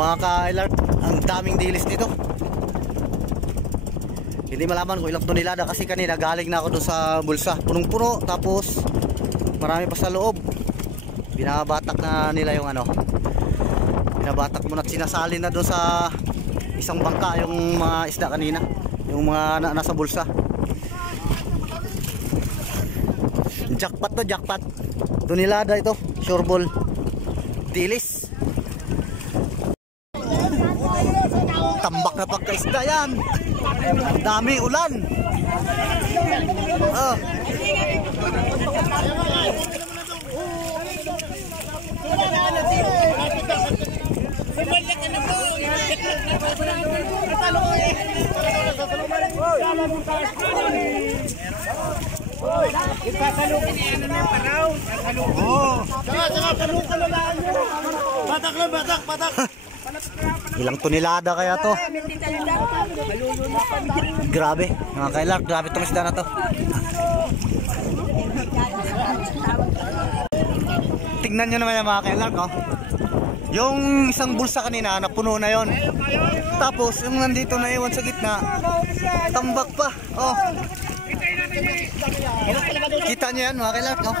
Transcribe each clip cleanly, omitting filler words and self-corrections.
Mga ka-alert, ang daming dilis nito. Hindi malaman kung ilang tonelada kasi kanina galing na ako doon sa bulsa. Punong-puno, tapos marami pa sa loob. Binabatak na nila yung ano. Binabatak mo na at sinasali na doon sa isang bangka yung mga isda kanina. Yung mga nasa bulsa. Jackpot to, jackpot. Tonelada ito, sureball. Dilis. Tambak na pagkaisda yan. Dami ulan. Ipakalukin niya na paraw. Saka palukan na lang nyo. Batak lang, batak. Ilang tonelada kaya to? Grabe, mga kailar, grabe itong isda na to. Tingnan nyo naman yung mga kailar ko. Yung isang bulsa kanina, napuno na yon. Tapos, yung nandito na iwan sa gitna, tambak pa. Oh. Kita nyo yan mga kailar ko.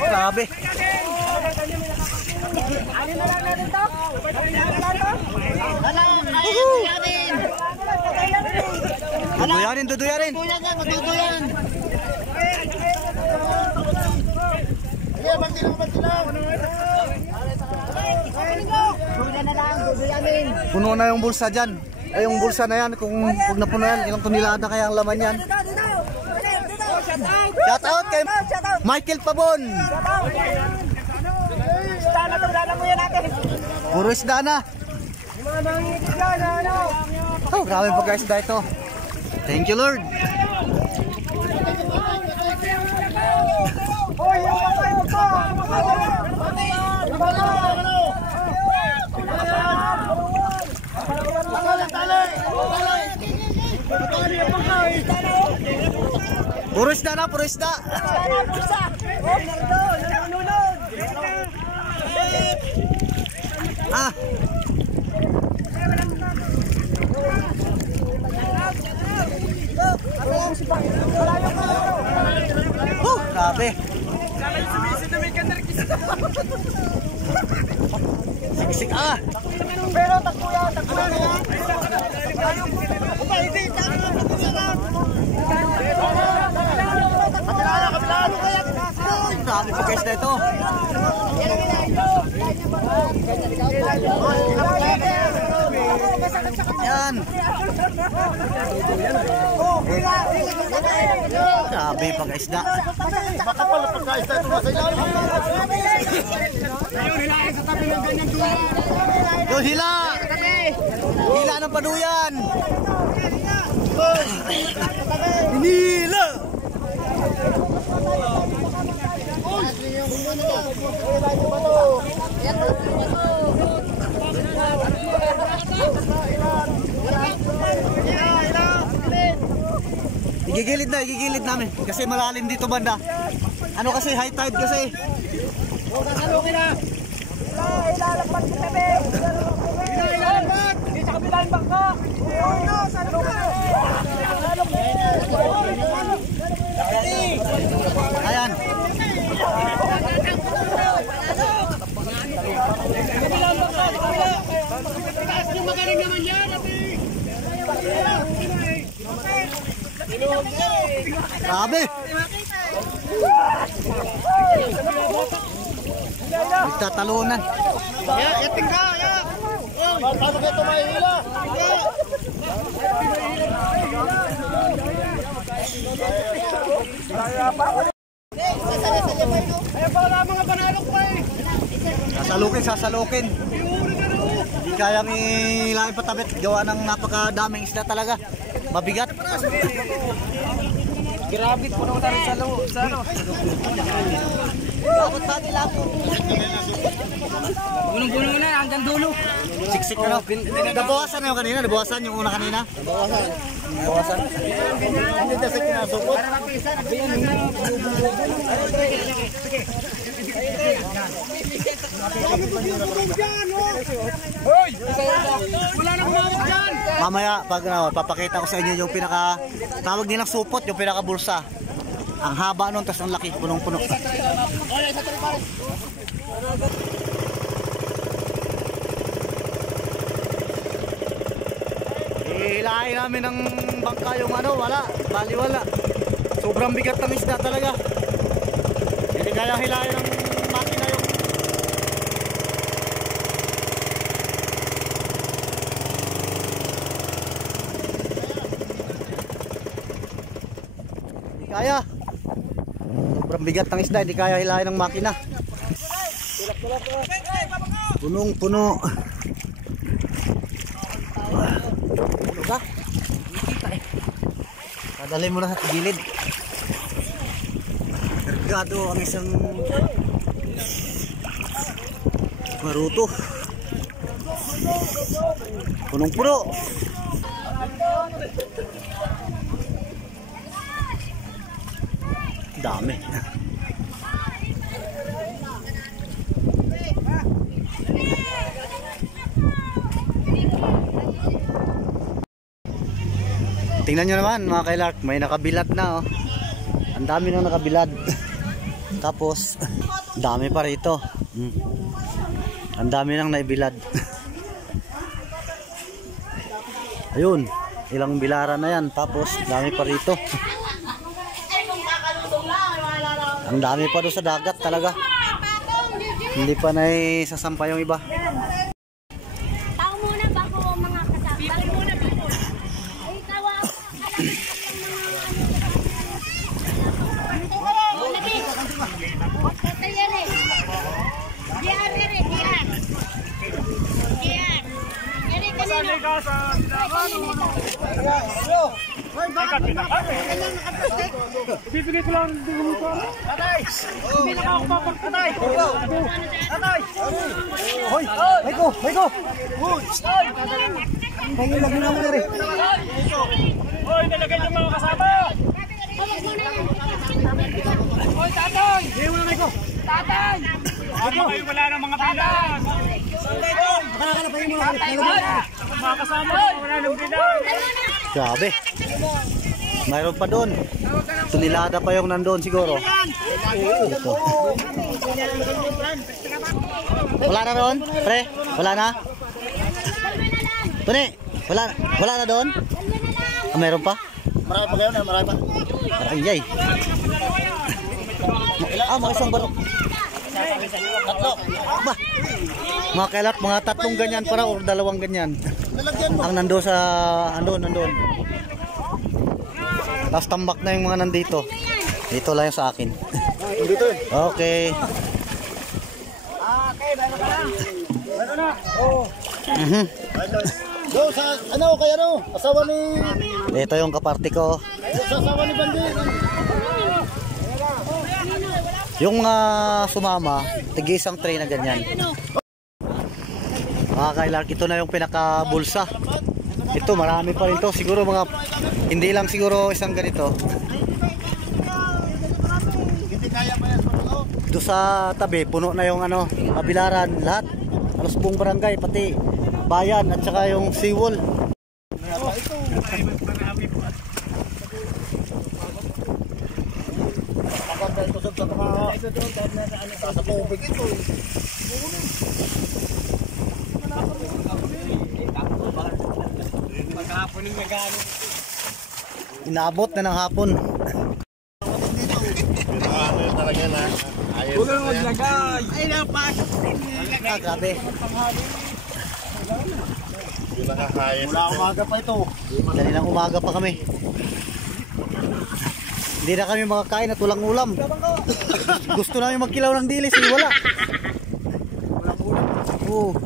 Grabe. Duduyarin. Puno na yung bulsa dyan. Ay, yung bulsa na yan, kung pag napuno yan, ilang tonelada kaya ang laman yan. Shout out kay Michael Pabon. Puro isda na. Oh, grabe pagka-isda ito. Thank you, Lord. Puro isda na, puro isda. Grabe. Siksik Pero takbo yan. Grabe pa guys na ito. Yan. Grabe pa guys na. Makapal na pagkaisda ito nasa ilalim. Ayun, hilahin sa tabi ng ganyang duwa. Yung hila. Hila ng paduyan. Hinila. Igigilid namin kasi malalim dito banda. Ano kasi high tide kasi. Sasalukin na. Ilalagpat sa tabi. Ilalagpat. Hindi sa kabilang bangka. Ayan. Yung magaling naman yan. Grabe. Nagtatalunan. Yating ka. Paano kayo tumahila? Ayan pa wala mga panalok pa eh. Sasalukin. Hindi kayang ilain patabit. Gawa ng napakadaming isda talaga. Mabigat. Grabe po naman tayo sa ano. Lakot pati lakot. Punong-puno na hanggang dulo. Siksik na. Nabawasan na yung kanina? Nabawasan yung una kanina? Nabawasan. Bawasan. Hindi na sa kinasukot. Mamaya pag papakita ko sa inyo yung pinaka tawag nilang supot, yung pinaka bulsa. Ang haba nun, tas ang laki, punong-puno. Hilahin namin ng bangka yung ano, wala, baliwala. Sobrang bigat ng isda talaga. Hindi kaya hilahin ng makina yung kaya. Sobrang bigat ng isda, hindi kaya hilahin ng makina. Punong-puno. Puno ka? Kadalhin mo na sa gilid. Kargado ang isang maruto. Punong-puno. Dami. Tingnan nyo naman mga kailark, may nakabilad na oh. Ang dami nang nakabilad. Tapos dami pa rito. Ang dami nang naibilad. Ayun, ilang bilaran na yan. Tapos dami pa rito. Ang dami pa doon sa dagat talaga. Hindi pa naisasampa yung iba. Tao muna bago mga kasama. Bago muna people. Ay, tawa. Lagi. Yan eh. Diyan eh. Diyan. Diyan. Yan eh. Kanino? Bibigay ko lang ng ko. Tatay! Hindi na ako papagtatay! Tatay! Hoy! Mayko! Mayko! Pangin lagi na mo na rin. Hoy! Nalagay yung mga kasama! Hoy! Tatay! Hindi mo na Mayko! Tatay! Ano kayo wala ng mga pilas? Baka ka na pahingin mo na rin. Mga kasama wala ng pilas! Grabe. Mayroon pa doon. Tunilada pa yung nandoon siguro. Ito. Wala na doon? Pre? Wala na? Tuni? Wala na doon? Ah, mayroon pa? Marami pa kayo na, marami pa. Ayay. Mga isang barok. Tatlo. Ba? Mga kailat, mga tatlong ganyan para o dalawang ganyan. Nalagyan mo. Ang nandoon sa andon. Tapos tambak na yung mga nandito. Dito lang yung sa akin. Dito. Okay. Okay, bago ka lang. Bago na. Oo. Go sa kay asawa ni Ito yung kaparte ko. sa asawa ni Bandi. Yung sumama, tigi isang tray na ganyan. Mga kailark, ito na yung pinaka-bulsa. Ito, marami pa rin to. Siguro hindi lang siguro isang ganito. Hindi kaya pa yan. Ito sa tabi, puno na yung kabilaran, lahat. Halos buong barangay, pati bayan at saka yung seawall. Sa tubig ito. Maghapon ng nagano. Inaabot na ng hapon. Ano talaga na. Huwag kang maglagay. Ay, napasok din. Grabe. Wala umaga pa ito. Kaninang umaga pa kami. Hindi na kami makakain at walang ulam. Gusto namin magkilaw ng dilis, wala. Walang ulam. Oo.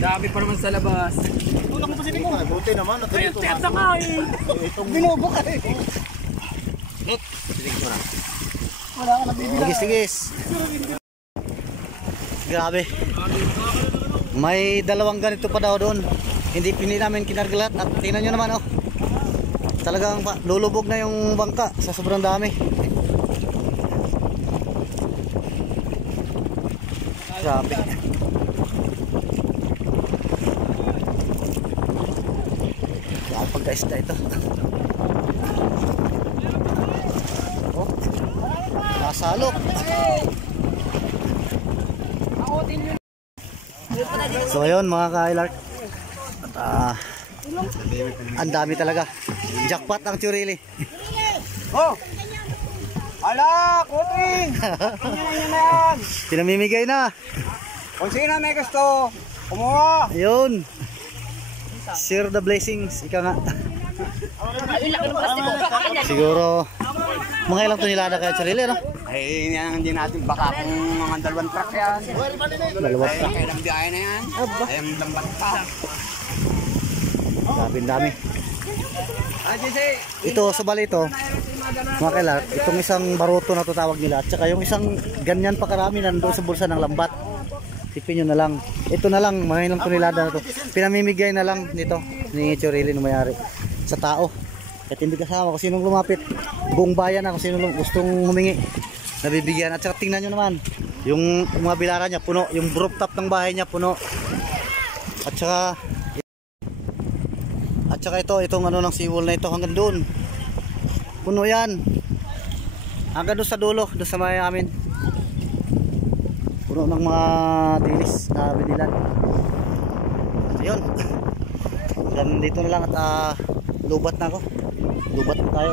Dami pa naman sa labas. Tulak mo pa sinin mo. Buti naman. Kaya tiyata ka eh. Binubo ka eh. Tigis. Grabe. May dalawang ganito pa daw doon. Hindi namin kinargalat at tingnan nyo naman oh. Talagang lulubog na yung bangka sa sobrang dami. Grabe. Grabe pagka-isda ito. Oh. Nasalok. So ayun mga ka-ilark. At ang dami talaga. Jackpot ang churili. Oh! Ala, kuting! Yan. Pinamimigay na. Kung sino may gusto, kumuha! Ayun. Share the blessings. Ika nga. Siguro mga ilang tonelada kaya churili, no? Ay, yan hindi natin baka kung mga dalawang truck yan. Dalawang truck. Ay, ilang biyahe na yan. Ay, ang lambat pa. Grabe ang dami. Ah, Jesse! Ito, sa bali ito, mga kailar, itong isang baruto na tutawag nila. At saka yung isang ganyan pa karami nandoon sa bulsa ng lambat. Tipin nyo na lang. Ito na lang, mga ilang tonelada na ito. Pinamimigay na lang nito ni Churili na mayari sa tao. At hindi kasama kung sinong lumapit. Buong bayan na kung sinong gustong humingi. Nabibigyan. At saka tingnan nyo naman. Yung mga bilaran niya puno. Yung rooftop ng bahay niya puno. At saka itong ano ng seawall na ito hanggang doon. Puno yan. Hanggang doon sa dulo. Doon sa may amin. Puno ng mga dilis na binilan. Ayun. Hanggang dito na lang at lubat na ako. Lubat na tayo.